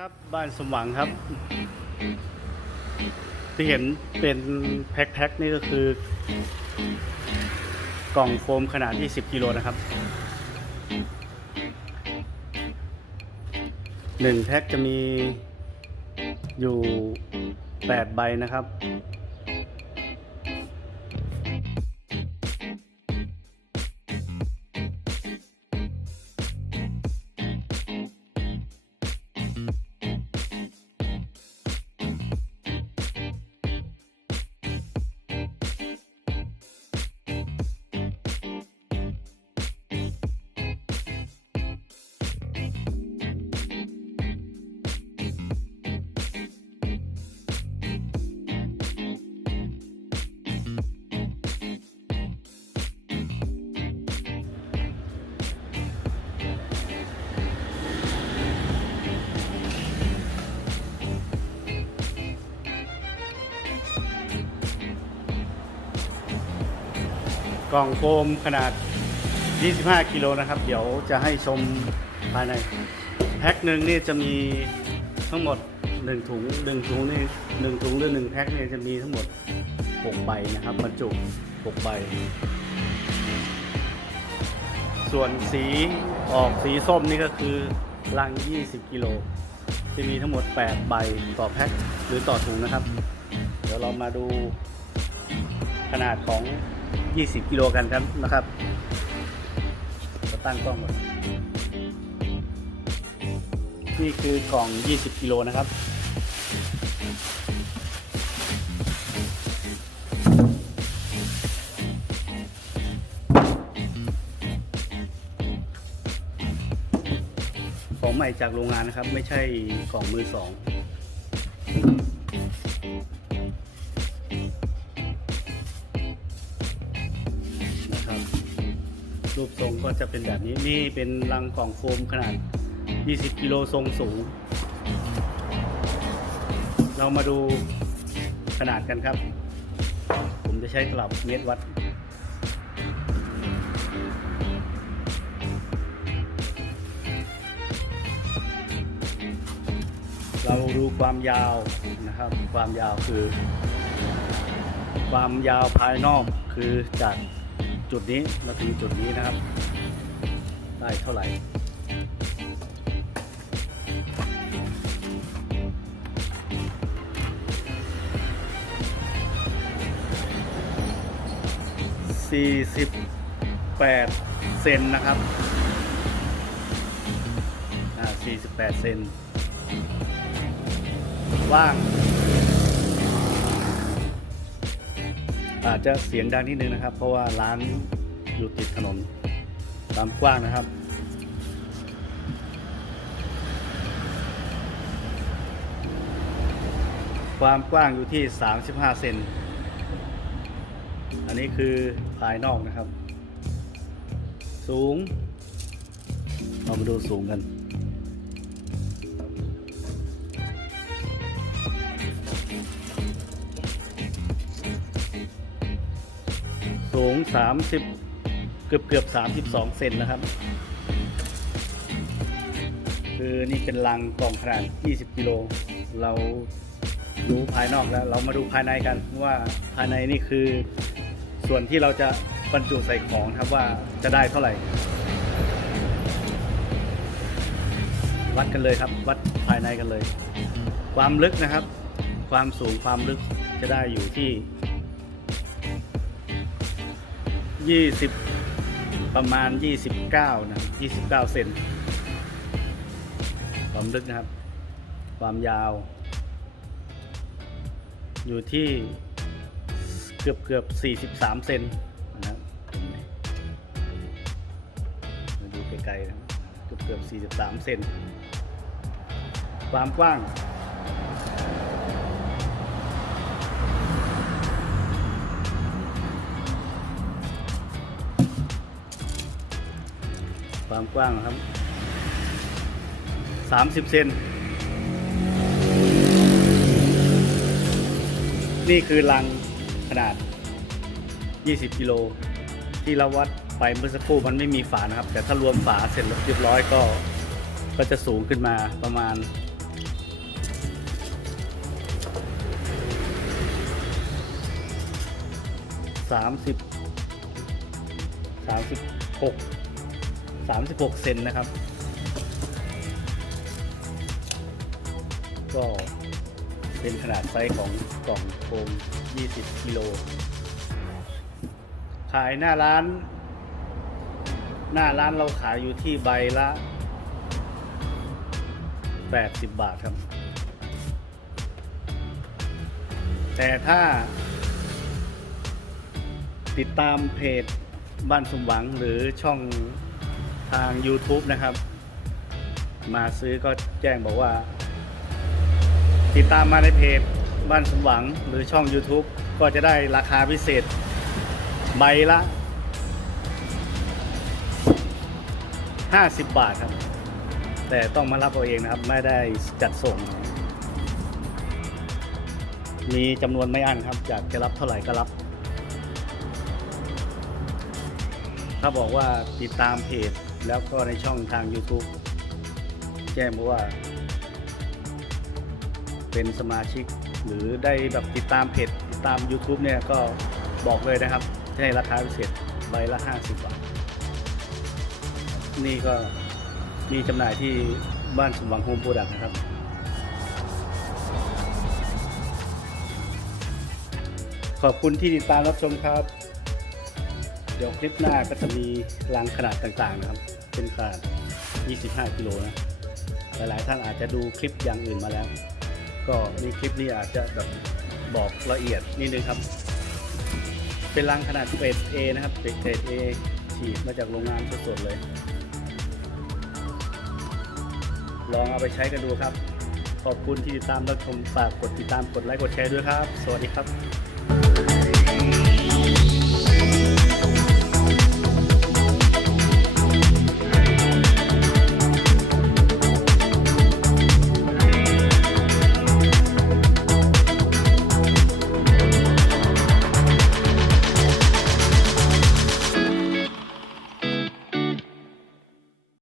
ครับบ้านสมหวังครับ ที่เห็นเป็นแพ็คๆนี่ก็คือ กล่องโฟมขนาด 20 กิโลนะครับหนึ่งแพ็คจะมีอยู่ 8 ใบนะครับ กล่องโฟมขนาด 25 กิโลนะครับ เดี๋ยวจะให้ชมภายใน แพ็คหนึ่งนี่จะมีทั้งหมด 1 ถุง 1 ถุงนี่1ถุงหรือ 1 แพ็คเนี่ยจะมีทั้งหมด 6 ใบนะครับบรรจุ 6 ใบ ส่วนสีออกสีส้มนี่ก็คือลัง 20 กิโล จะมีทั้งหมด 8 ใบต่อแพ็คหรือต่อถุงนะครับ เดี๋ยวเรามาดูขนาดของ 20 กิโลกันครับนะครับจะตั้งกล้องก่อนนี่คือกล่อง 20 กิโลนะครับของใหม่จากโรงงานนะครับ ไม่ใช่กล่องมือสอง รูปทรงก็จะเป็นแบบนี้นี่เป็นรังกล่องโฟมขนาด 20 กิโลทรงสูง เรามาดูขนาดกันครับ ผมจะใช้ตลับเมตรวัดเราดูความยาวนะครับ ความยาวคือ ความยาวภายนอกคือจาก จุดนี้มาถึงจุดนี้นะครับ ได้เท่าไหร่48เซนนะครับอ่า48 เซนว่าง อาจจะเสียงดังนิดนึงนะครับ เพราะว่าร้านอยู่ติดถนนตามกว้างนะครับ ความกว้างอยู่ที่ 35 เซนอันนี้คือภายนอกนะครับ สูง เรามาดูสูงกัน สูง 30 เกือบเกือบ32 เซนนะครับ คือนี่เป็นลังกล่องขนาด 20 กิโล เราดูภายนอกแล้ว เรามาดูภายในกันว่าภายในนี่คือส่วนที่เราจะบรรจุใส่ของครับว่าจะได้เท่าไหร่ วัดกันเลยครับ วัดภายในกันเลย ความลึกนะครับ ความสูงความลึกจะได้อยู่ที่ ยี่สิบประมาณยี่สิบเก้านะยี่สิบเก้าเซนความลึกนะครับ ความยาว อยู่ที่เกือบเกือบสี่สิบสามเซนนะครับมาดูไกลๆนะเกือบเกือบสี่สิบสามเซนความกว้าง ความกว้างครับสามสิบเซนนี่คือลังขนาด 20 กิโล ที่เราวัดไปเมื่อสักครู่มันไม่มีฝานะครับ แต่ถ้ารวมฝาเสร็จลเรียบร้อยก็ ก็จะสูงขึ้นมาประมาณสามสิบสามสิบหก มสิบสามสิบหกเซนนะครับ ก็เป็นขนาดไซส์ของกล่องโฟม20 กิโล ขายหน้าร้าน หน้าร้านเราขายอยู่ที่ใบละ 80 บาทครับ แต่ถ้าติดตามเพจบ้านสมหวังหรือช่อง ทาง YouTube นะครับ มาซื้อก็แจ้งบอกว่า ติดตามมาในเพจบ้านสมหวังหรือช่อง YouTube ก็จะได้ราคาพิเศษ ใบละ 50 บาทครับ แต่ต้องมารับเอาเองนะครับ ไม่ได้จัดส่ง มีจำนวนไม่อั้นครับอยากจะรับเท่าไหร่ก็รับ ถ้าบอกว่าติดตามเพจ แล้วก็ในช่องทาง YouTube แจ้งมาว่า เป็นสมาชิก หรือได้แบบติดตามเพจติดตาม YouTube เนี่ยก็บอกเลยนะครับให้ราคาพิเศษใบละ 50 บาท นี่ก็มีจำหน่ายที่บ้านสมหวังโฮมโปรดักต์นะครับขอบคุณที่ติดตามรับชมครับ เดี๋ยวคลิปหน้าก็จะมีลังขนาดต่างๆนะครับ เป็นขนาด 25 กิโลนะ หลายๆท่านอาจจะดูคลิปอย่างอื่นมาแล้ว ก็นี่คลิปนี้อาจจะแบบบอกละเอียดนิดนึงครับ เป็นลังขนาดเกรด A นะครับเกรด A ฉีดมาจากโรงงานสดๆเลย ลองเอาไปใช้กันดูครับ ขอบคุณที่ติดตามรับชมฝากกดติดตามกดไลค์กดแชร์ด้วยครับ สวัสดีครับ